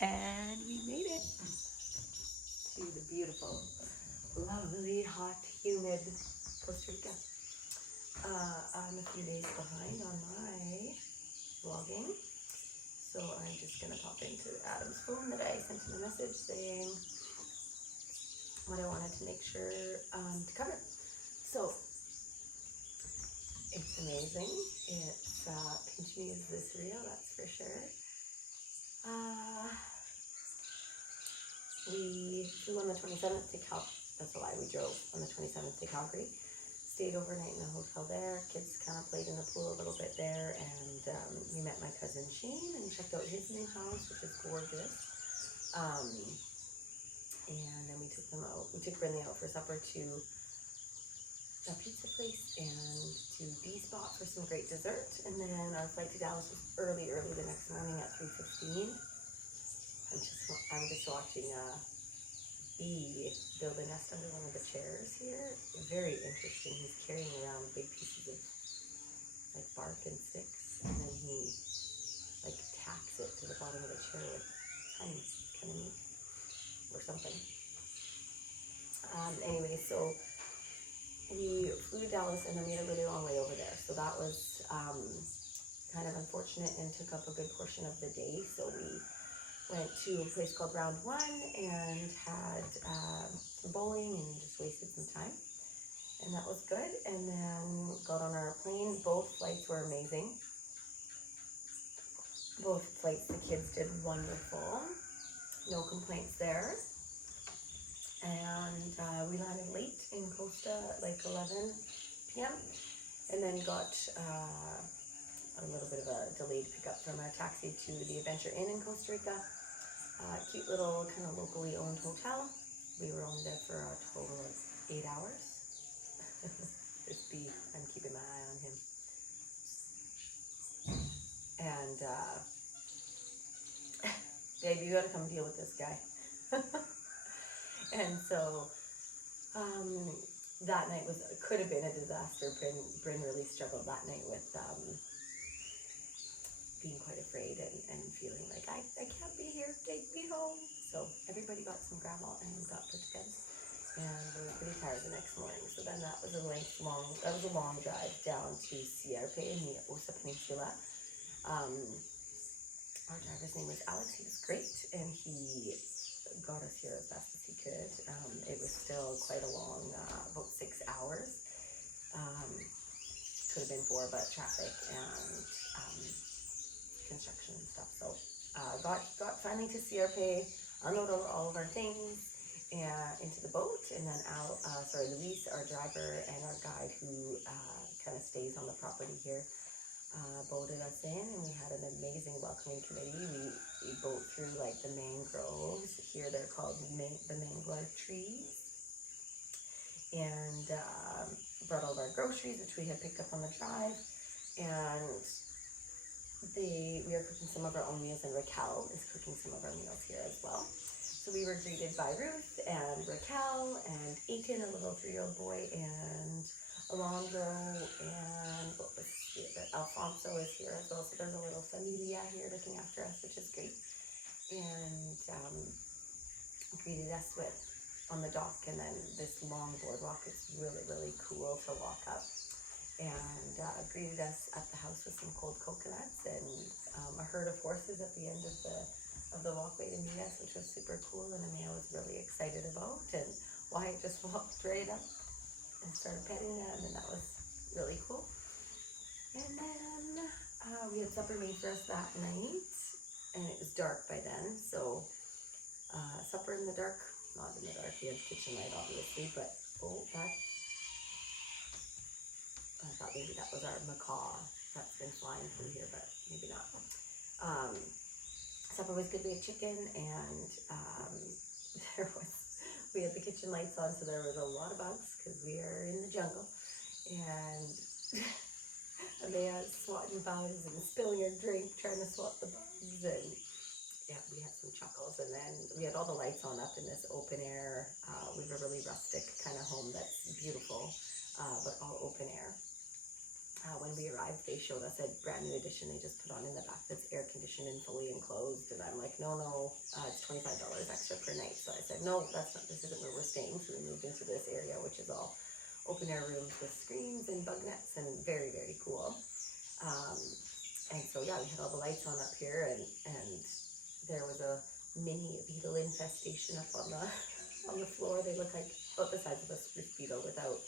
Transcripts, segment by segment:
And we made it to the beautiful, lovely, hot, humid Costa Rica. I'm a few days behind on my vlogging, so I'm just gonna pop into Adam's phone that I sent him a message saying what I wanted to make sure to cover. So it's amazing. It continues this reel, that's for sure. We flew on the 27th to that's a lie, we drove on the 27th to Calgary. Stayed overnight in a hotel there. Kids kind of played in the pool a little bit there, and we met my cousin Shane and checked out his new house, which is gorgeous. And then we took them out. We took Brinley out for supper to a pizza place and to B Spot for some great dessert. And then our flight to Dallas was early the next morning at 3:15. I'm just watching bee build a nest under one of the chairs here. Very interesting. He's carrying around big pieces of like bark and sticks, and then he like tacks it to the bottom of the chair with honey. Kind of neat or something. Anyway, so we flew to Dallas and then we had a really long way over there. So that was kind of unfortunate and took up a good portion of the day. So we went to a place called Round One and had some bowling and just wasted some time. And that was good. And then got on our plane. Both flights were amazing. Both flights, the kids did wonderful. No complaints there. And we landed late in Costa, like 11 p.m. And then got a little bit of a delayed pickup from a taxi to the Adventure Inn in Costa Rica. Cute little kind of locally owned hotel. We were only there for a total of 8 hours. This bee, I'm keeping my eye on him. And babe, you gotta come deal with this guy. And so that night could have been a disaster. Bryn really struggled that night with being quite afraid and feeling like I can't be here, take me home. So everybody got some grandma and got put to bed, and we were pretty tired the next morning. So then that was a long drive down to Sierpe in the Osa Peninsula. Our driver's name was Alex. He was great, and he got us here as best as he could. It was still quite a long, about 6 hours. Could have been 4, but traffic and construction and stuff. So got finally to Sierpe, unloaded all of our things into the boat, and then Luis, our driver and our guide who kind of stays on the property here, boated us in, and we had an amazing welcoming committee. We boat through like the mangroves. Here they're called the mangrove trees, and brought all of our groceries, which we had picked up on the drive, and we are cooking some of our own meals, and Raquel is cooking some of our meals here as well. So we were greeted by Ruth and Raquel and Aiken, a little 3-year-old boy, and Alondro, and Alfonso is here as well. So there's a little familia here looking after us, which is great. And greeted us on the dock, and then this long boardwalk. It's really, really cool to walk up. And greeted us at the house with some cold coconuts and a herd of horses at the end of the walkway to meet us, which was super cool, and Amaya was really excited about. And Wyatt just walked right up and started petting them, and that was really cool. And then we had supper made for us that night, and it was dark by then, so supper in the dark, not in the dark, we had kitchen light obviously, but I thought maybe that was our macaw that's been flying through here, but maybe not. Supper was good. We had chicken, and we had the kitchen lights on, so there was a lot of bugs because we are in the jungle, and they are swatting bugs and spilling her drink, trying to swat the bugs, and yeah, we had some chuckles. And then we had all the lights on up in this open air. We have a really rustic kind of home that's beautiful, but all open air. When we arrived, they showed us a brand new addition they just put on in the back that's air conditioned and fully enclosed, and I'm like, no, it's $25 extra per night. So I said, no, this isn't where we're staying. So we moved into this area, which is all open air rooms with screens and bug nets, and very, very cool. And so yeah, we had all the lights on up here, and there was a mini beetle infestation up on the floor. They look like about the size of a spruce beetle without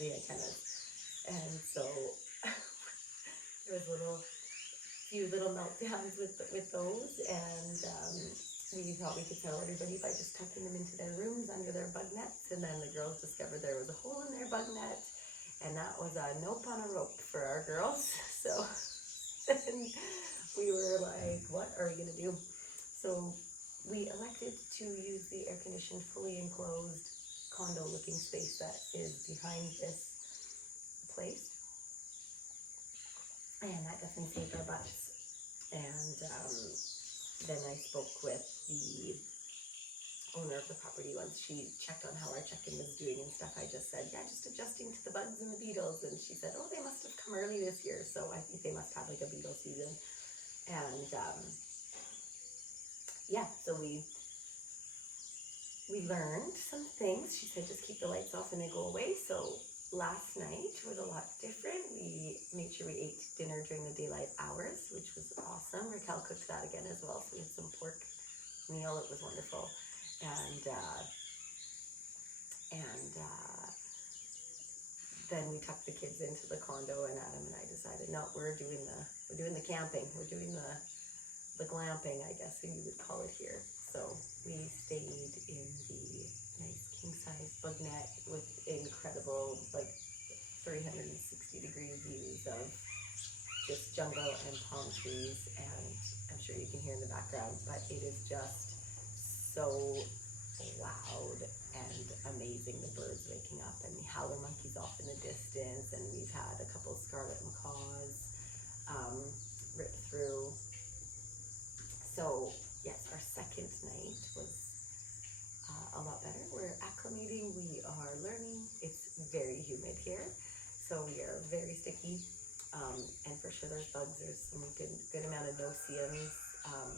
the antennas. And so there was few little meltdowns with those, and we thought we could tell everybody by just tucking them into their rooms under their bug nets, and then the girls discovered there was a hole in their bug net, and that was a nope on a rope for our girls. So then we were like, what are we gonna do? So we elected to use the air-conditioned, fully enclosed condo-looking space that is behind this place, and that definitely saved our butts. And then I spoke with the owner of the property once she checked on how our check-in was doing and stuff. I just said, yeah, just adjusting to the bugs and the beetles, and she said, oh, they must have come early this year, so I think they must have like a beetle season. And yeah, so we learned some things. She said, just keep the lights off and they go away. So last night was a lot different. We made sure we ate dinner during the daylight hours, which was awesome. Raquel cooked that again as well. So we had some pork meal. It was wonderful. And then we tucked the kids into the condo, and Adam and I decided, no, we're doing the camping. We're doing the glamping, I guess you would call it here. So we stayed in the nice king-size bug net with incredible, like 360-degree views of just jungle and palm trees, and I'm sure you can hear in the background, but it is just so loud and amazing. The birds waking up, and the howler monkeys off in the distance, and we've had a couple of scarlet macaws rip through. So yes, our second night was a lot better. We're acclimating, we are learning. It's very humid here, so we are very sticky, and for sure there's bugs. There's some good amount of no-see-ums.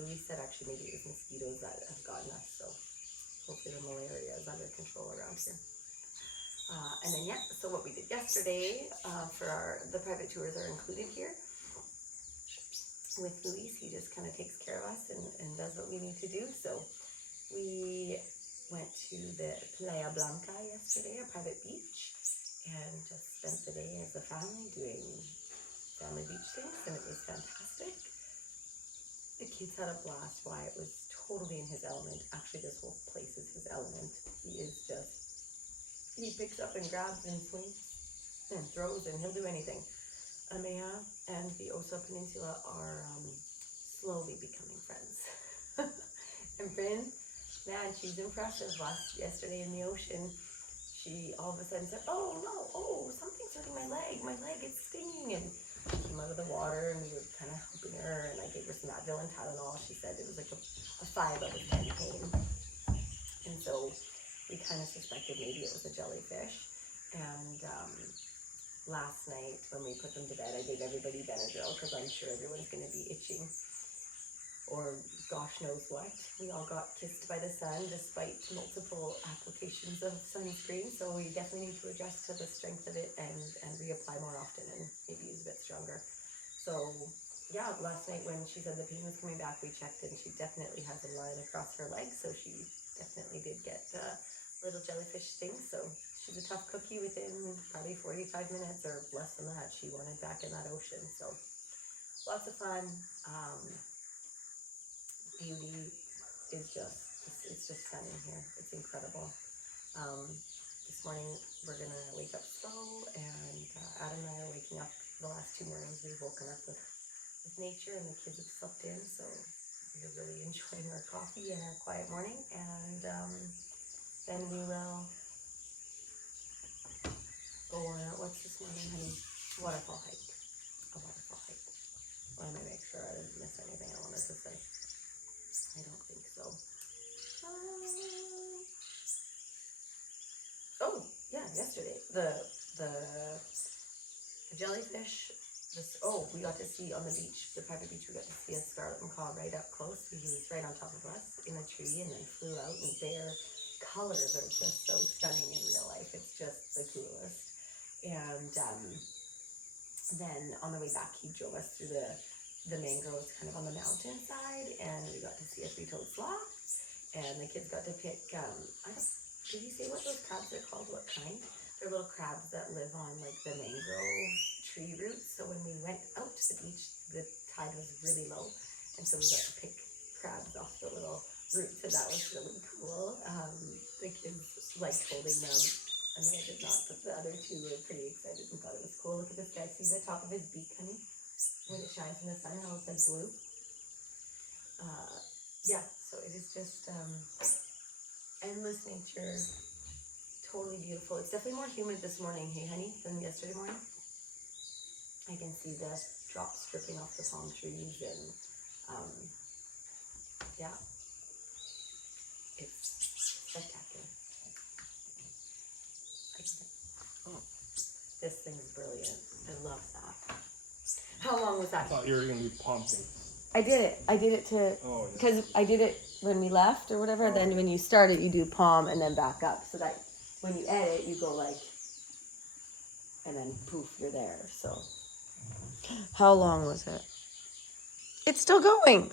Louise said actually maybe it was mosquitoes that have gotten us, so hopefully the malaria is under control around here. And then yeah, so what we did yesterday for the private tours are included here with Luis. He just kind of takes care of us and does what we need to do. So we went to the Playa Blanca yesterday, a private beach, and just spent the day as a family doing family beach things, and it was fantastic. The kids had a blast. Wyatt was totally in his element. Actually, this whole place is his element. He picks up and grabs and swings and throws, and he'll do anything. Amaya and the Osa Peninsula are slowly becoming friends. And Bryn, man, she's impressive. Yesterday in the ocean, she all of a sudden said, oh no, something's hurting my leg. My leg is stinging. And she came out of the water, and we were kind of helping her, and I gave her some Advil and Tylenol. She said it was like a 5 out of 10 pain. And so we kind of suspected maybe it was a jellyfish. And last night when we put them to bed, I gave everybody Benadryl because I'm sure everyone's going to be itching or gosh knows what. We all got kissed by the sun despite multiple applications of sunscreen, so we definitely need to adjust to the strength of it and reapply more often and maybe use a bit stronger. So yeah, last night when she said the pain was coming back, we checked, and she definitely has a line across her leg, so she definitely did get a little jellyfish sting. So she's a tough cookie. Within probably 45 minutes or less than that, she wanted back in that ocean. So lots of fun. Beauty is it's just stunning here. It's incredible. This morning we're gonna wake up slow, and Adam and I are waking up. The last 2 mornings we've woken up with nature, and the kids have slept in, so we're really enjoying our coffee and our quiet morning. And then we will go on what's this morning, honey? Waterfall hike. A waterfall hike. Let me make sure I didn't miss anything I wanted to say. I don't think so. Oh yeah, yesterday the jellyfish we got to see on the beach, the private beach, we got to see a scarlet macaw right up close. He was right on top of us in a tree and then flew out, and their colors are just so stunning in real life. It's just the coolest. And then on the way back, he drove us through the mangroves kind of on the mountain side, and we got to see a three-toed sloth, and the kids got to pick, did he say what those crabs are called? What kind? They're little crabs that live on like the mangrove tree roots. So when we went out to the beach, the tide was really low, and so we got to pick crabs off the little roots, and that was really cool. The kids liked holding them, and I did not, but the other two were pretty excited and thought it was cool. Look at this guy. See the top of his beak, honey? When it shines in the sun, how it's like blue. Yeah, so it is just endless nature. Totally beautiful. It's definitely more humid this morning, hey honey, than yesterday morning. I can see the drops dripping off the palm trees, and yeah, it's spectacular. This thing's brilliant. I love that. How long was that? I thought you were going to be pumping. I did it to, because I did it when we left or whatever. Then when you start it, you do palm and then back up, so that when you edit, you go like, and then poof, you're there. So how long was it? It's still going.